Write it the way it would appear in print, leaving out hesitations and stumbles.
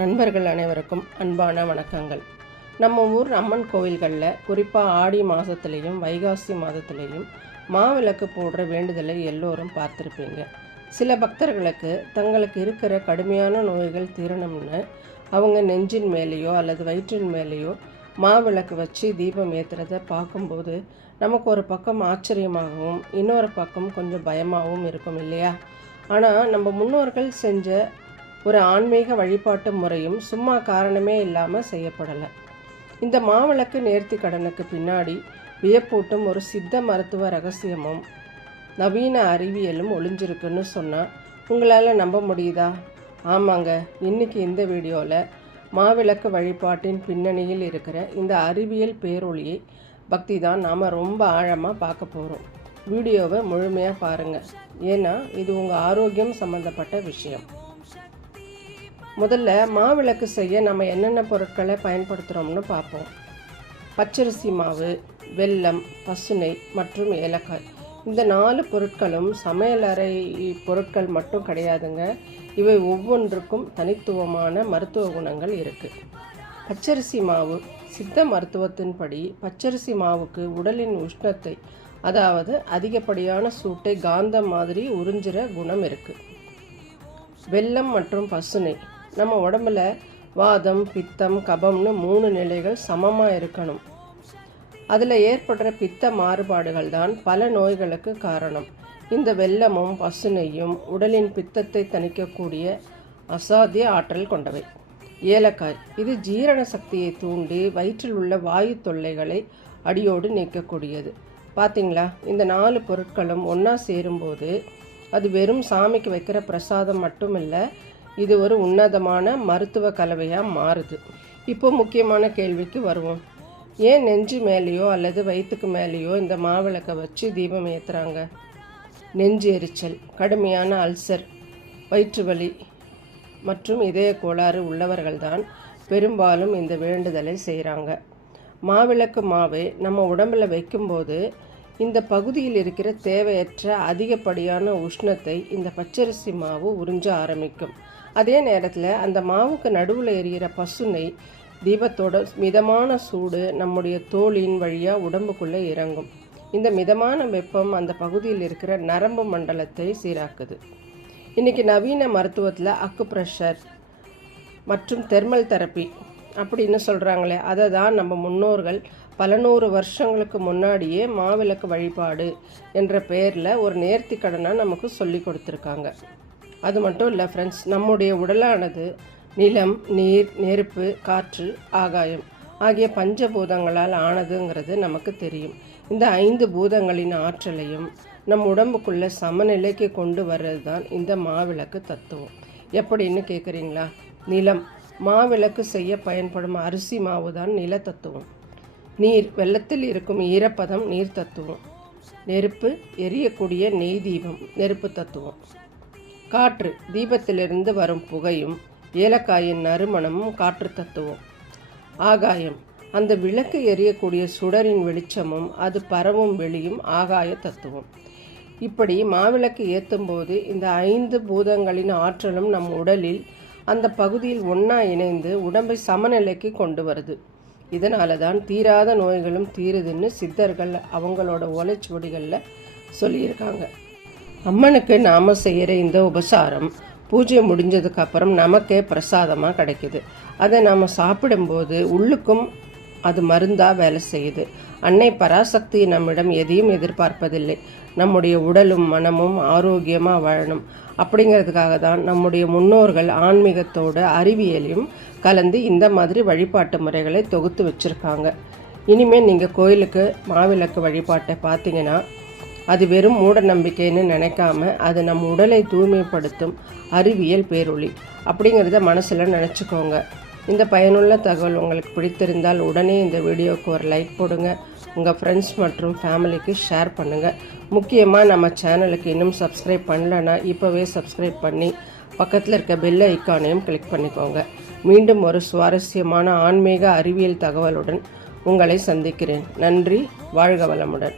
நண்பர்கள் அனைவருக்கும் அன்பான வணக்கங்கள். நம்ம ஊர் அம்மன் கோவில்களில் குறிப்பாக ஆடி மாதத்துலேயும் வைகாசி மாதத்துலேயும் மாவிளக்கு போடுற வேண்டுதலை எல்லோரும் பார்த்துருப்பீங்க. சில பக்தர்களுக்கு தங்களுக்கு இருக்கிற கடுமையான நோய்கள் தீரணும்னு அவங்க நெஞ்சின் மேலேயோ அல்லது வயிற்றின் மேலேயோ மாவிளக்கு வச்சு தீபம் ஏற்றுறதை பார்க்கும்போது நமக்கு ஒரு பக்கம் ஆச்சரியமாகவும் இன்னொரு பக்கம் கொஞ்சம் பயமாகவும் இருக்கும் இல்லையா? ஆனால் நம்ம முன்னோர்கள் செஞ்ச ஒரு ஆன்மீக வழிபாட்டு முறையும் சும்மா காரணமே இல்லாமல் செய்யப்படலை. இந்த மாவிளக்கு நேர்த்தி கடனுக்கு பின்னாடி வியப்பூட்டும் ஒரு சித்த மருத்துவ ரகசியமும் நவீன அறிவியலும் ஒளிஞ்சிருக்குன்னு சொன்னால் உங்களால் நம்ப முடியுதா? ஆமாங்க, இன்றைக்கி இந்த வீடியோவில் மாவிளக்கு வழிபாட்டின் பின்னணியில் இருக்கிற இந்த அறிவியல் பேரொளியை பக்தி தான் நாம் ரொம்ப ஆழமாக பார்க்க போகிறோம். வீடியோவை முழுமையாக பாருங்கள், ஏன்னா இது உங்கள் ஆரோக்கியம் சம்மந்தப்பட்ட விஷயம். முதல்ல மாவிளக்கு செய்ய நம்ம என்னென்ன பொருட்களை பயன்படுத்துகிறோம்னு பார்ப்போம். பச்சரிசி மாவு, வெல்லம், பசுனை மற்றும் ஏலக்காய். இந்த 4 பொருட்களும் சமையலறை பொருட்கள் மட்டும் கிடையாதுங்க. இவை ஒவ்வொன்றுக்கும் தனித்துவமான மருத்துவ குணங்கள் இருக்குது. பச்சரிசி மாவு. சித்த மருத்துவத்தின்படி பச்சரிசி மாவுக்கு உடலின் உஷ்ணத்தை, அதாவது அதிகப்படியான சூட்டை காந்தம் மாதிரி உறிஞ்சிற குணம் இருக்குது. வெல்லம் மற்றும் பசுனை. நம்ம உடம்புல வாதம், பித்தம், கபம்னு 3 நிலைகள் சமமாக இருக்கணும். அதில் ஏற்படுற பித்த மாறுபாடுகள் தான் பல நோய்களுக்கு காரணம். இந்த வெல்லமும் பசுனையும் உடலின் பித்தத்தை தணிக்கக்கூடிய அசாத்திய ஆற்றல் கொண்டவை. ஏலக்காய். இது ஜீரண சக்தியை தூண்டி வயிற்றில் உள்ள வாயு தொல்லைகளை அடியோடு நீக்கக்கூடியது. பார்த்தீங்களா, இந்த 4 பொருட்களும் ஒன்றா சேரும்போது அது வெறும் சாமிக்கு வைக்கிற பிரசாதம் மட்டும் இல்லை, இது ஒரு உன்னதமான மருத்துவ கலவையாக மாறுது. இப்போ முக்கியமான கேள்விக்கு வருவோம். ஏன் நெஞ்சு மேலேயோ அல்லது வயிற்றுக்கு மேலேயோ இந்த மாவிளக்கை வச்சு தீபம் ஏற்றுறாங்க? நெஞ்சு எரிச்சல், கடுமையான அல்சர், வயிற்று வலி மற்றும் இதய கோளாறு உள்ளவர்கள்தான் பெரும்பாலும் இந்த வேண்டுதலை செய்கிறாங்க. மாவிளக்கு மாவை நம்ம உடம்பில் வைக்கும்போது இந்த பகுதியில் இருக்கிற தேவையற்ற அதிகப்படியான உஷ்ணத்தை இந்த பச்சரிசி மாவு உறிஞ்ச ஆரம்பிக்கும். அதே நேரத்தில் அந்த மாவுக்கு நடுவில் எரிகிற பசுனை தீபத்தோட மிதமான சூடு நம்முடைய தோலின் வழியாக உடம்புக்குள்ளே இறங்கும். இந்த மிதமான வெப்பம் அந்த பகுதியில் இருக்கிற நரம்பு மண்டலத்தை சீராக்குது. இன்றைக்கி நவீன மருத்துவத்தில் அக்குப்ரெஷர் மற்றும் தெர்மல் தெரப்பி அப்படின்னு சொல்கிறாங்களே, அதை தான் நம்ம முன்னோர்கள் பல 100 வருஷங்களுக்கு முன்னாடியே மாவிளக்கு வழிபாடு என்ற பெயரில் ஒரு நேர்த்தி கடனாக நமக்கு சொல்லி கொடுத்துருக்காங்க. அது மட்டும் இல்லை ஃப்ரெண்ட்ஸ், நம்முடைய உடலானது நிலம், நீர், நெருப்பு, காற்று, ஆகாயம் ஆகிய பஞ்சபூதங்களால் ஆனதுங்கிறது நமக்கு தெரியும். இந்த 5 பூதங்களின் ஆற்றலையும் நம் உடம்புக்குள்ளே சமநிலைக்கு கொண்டு வர்றது தான் இந்த மாவிளக்கு தத்துவம். எப்படின்னு கேட்குறீங்களா? நிலம். மாவிளக்கு செய்ய பயன்படும் அரிசி மாவு தான் நில தத்துவம். நீர். வெள்ளத்தில் இருக்கும் ஈரப்பதம் நீர் தத்துவம். நெருப்பு. எரியக்கூடிய நெய் தீபம் நெருப்பு தத்துவம். காற்று. தீபத்திலிருந்து வரும் புகையும் ஏலக்காயின் நறுமணமும் காற்று தத்துவம். ஆகாயம். அந்த விளக்கு எரியக்கூடிய சுடரின் வெளிச்சமும் அது பரவும் வெளியும் ஆகாய தத்துவம். இப்படி மாவிளக்கு ஏற்றும் போது இந்த 5 பூதங்களின் ஆற்றலும் நம் உடலில் அந்த பகுதியில் ஒன்றா இணைந்து உடம்பை சமநிலைக்கு கொண்டு வருது. இதனால தான் தீராத நோய்களும் தீருதுன்னு சித்தர்கள் அவங்களோட ஓலைச்சுவடிகளில் சொல்லியிருக்காங்க. அம்மனுக்கு நாம் செய்கிற இந்த உபசாரம் பூஜை முடிஞ்சதுக்கு அப்புறம் நமக்கே பிரசாதமாக கிடைக்குது. அதை நாம் சாப்பிடும்போது உள்ளுக்கும் அது மருந்தாக வேலை செய்யுது. அன்னை பராசக்தி நம்மிடம் எதையும் எதிர்பார்ப்பதில்லை. நம்முடைய உடலும் மனமும் ஆரோக்கியமாக வாழணும் அப்படிங்கிறதுக்காக தான் நம்முடைய முன்னோர்கள் ஆன்மீகத்தோட அறிவியலையும் கலந்து இந்த மாதிரி வழிபாட்டு முறைகளை தொகுத்து வச்சுருக்காங்க. இனிமேல் நீங்கள் கோயிலுக்கு மாவிளக்கு வழிபாட்டை பார்த்தீங்கன்னா அது வெறும் மூட நம்பிக்கைன்னு நினைக்காம அது நம் உடலை தூய்மைப்படுத்தும் அறிவியல் பேரொளி அப்படிங்கிறத மனசில் நினச்சிக்கோங்க. இந்த பயனுள்ள தகவல் உங்களுக்கு பிடித்திருந்தால் உடனே இந்த வீடியோவுக்கு ஒரு லைக் போடுங்க. உங்கள் ஃப்ரெண்ட்ஸ் மற்றும் ஃபேமிலிக்கு ஷேர் பண்ணுங்கள். முக்கியமாக நம்ம சேனலுக்கு இன்னும் சப்ஸ்கிரைப் பண்ணலன்னா இப்போவே சப்ஸ்கிரைப் பண்ணி பக்கத்தில் இருக்க பெல் ஐக்கானையும் கிளிக் பண்ணிக்கோங்க. மீண்டும் ஒரு சுவாரஸ்யமான ஆன்மீக அறிவியல் தகவலுடன் உங்களை சந்திக்கிறேன். நன்றி. வாழ்க வளமுடன்.